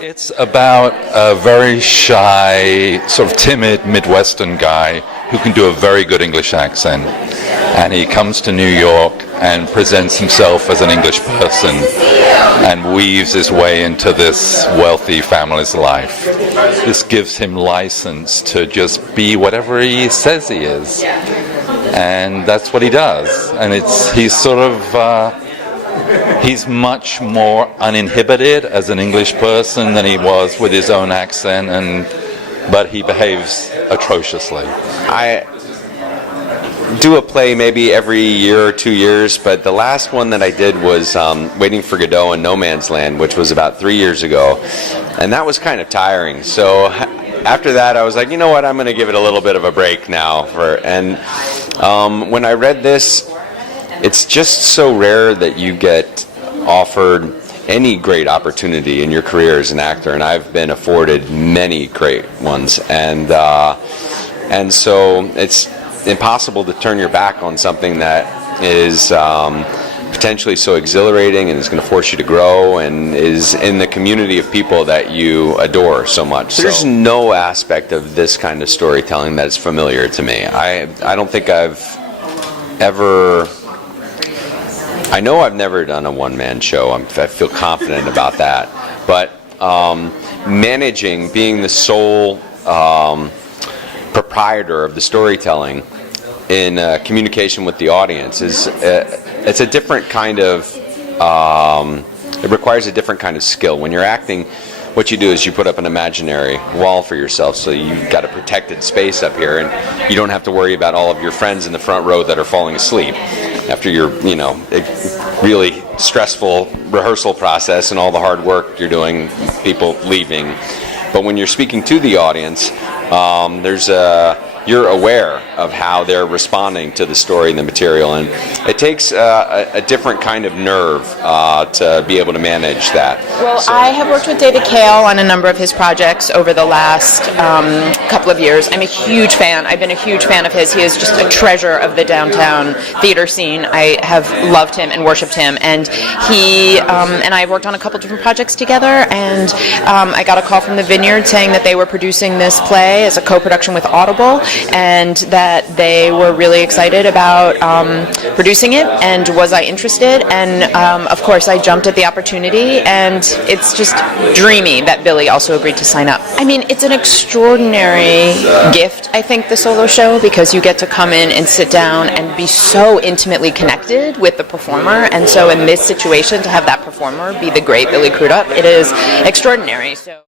It's about a very shy, sort of timid Midwestern guy who can do a very good English accent. And he comes to New York and presents himself as an English person and weaves his way into this wealthy family's life. This gives him license to just be whatever he says he is. And that's what he does. And he's much more uninhibited as an English person than he was with his own accent, but he behaves atrociously. I do a play maybe every year or 2 years, but the last one that I did was Waiting for Godot in No Man's Land, which was about 3 years ago, and that was kind of tiring. So after that, I was like, you know what, I'm going to give it a little bit of a break now. When I read this, it's just so rare that you get offered any great opportunity in your career as an actor, and I've been afforded many great ones, and so it's impossible to turn your back on something that is potentially so exhilarating and is going to force you to grow and is in the community of people that you adore so much. There's no aspect of this kind of storytelling that is familiar to me. I don't think I've ever... I know I've never done a one-man show. I feel confident about that. But being the sole proprietor of the storytelling in communication with the audience it's a different kind of... it requires a different kind of skill. When you're acting, what you do is you put up an imaginary wall for yourself, so you've got a protected space up here, and you don't have to worry about all of your friends in the front row that are falling asleep after your, really stressful rehearsal process and all the hard work you're doing, people leaving. But when you're speaking to the audience, you're aware of how they're responding to the story and the material, and it takes a different kind of nerve to be able to manage that. Well, I have worked with David Cale on a number of his projects over the last couple of years. I'm a huge fan. I've been a huge fan of his. He is just a treasure of the downtown theater scene. I have loved him and worshipped him, and he and I have worked on a couple different projects together, and I got a call from the Vineyard saying that they were producing this play as a co-production with Audible, and that they were really excited about producing it, and was I interested? And of course I jumped at the opportunity, and it's just dreamy that Billy also agreed to sign up. I mean, it's an extraordinary gift, I think, the solo show, because you get to come in and sit down and be so intimately connected with the performer, and so in this situation to have that performer be the great Billy Crudup, it is extraordinary. So